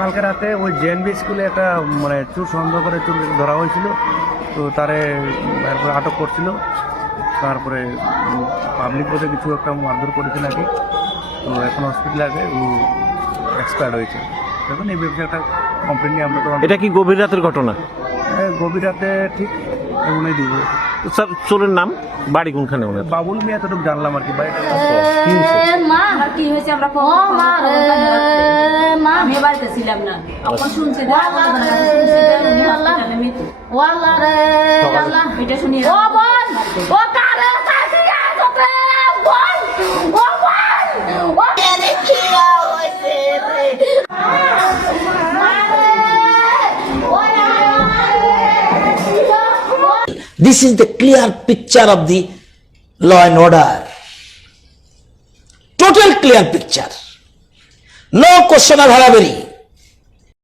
কালকে রাতে ওই জেএনবি স্কুলে একটা মানে চুর সন্দেহ করে চুর ধরা হয়েছিল। তো তারে তারপরে আটক করছিল। তারপরে পাবলিক বোধে কিছু একটা মারধর করেছে নাকি। তো এখন হসপিটালে আছে ও এক্সপায়ার্ড হয়েছে। দেখুন এই ব্যবসা একটা কমপ্লেন নিয়ে আমরা তো এটা কি গভীর রাতের ঘটনা? গভীর রাতে ঠিক এমনই দিব স্যার চোরের নাম? বাড়ি কোনখানে ওনার? বাবুল মিয়া এতটুকু জানলাম আর কি বাড়িটা কি হয়েছে? আমরা বাড়িতে ছিলাম না। তখন শুনছি এটা শুনি ও কারে কাছে ও This is the clear picture of the law and order. Total clear picture. No question of hurry.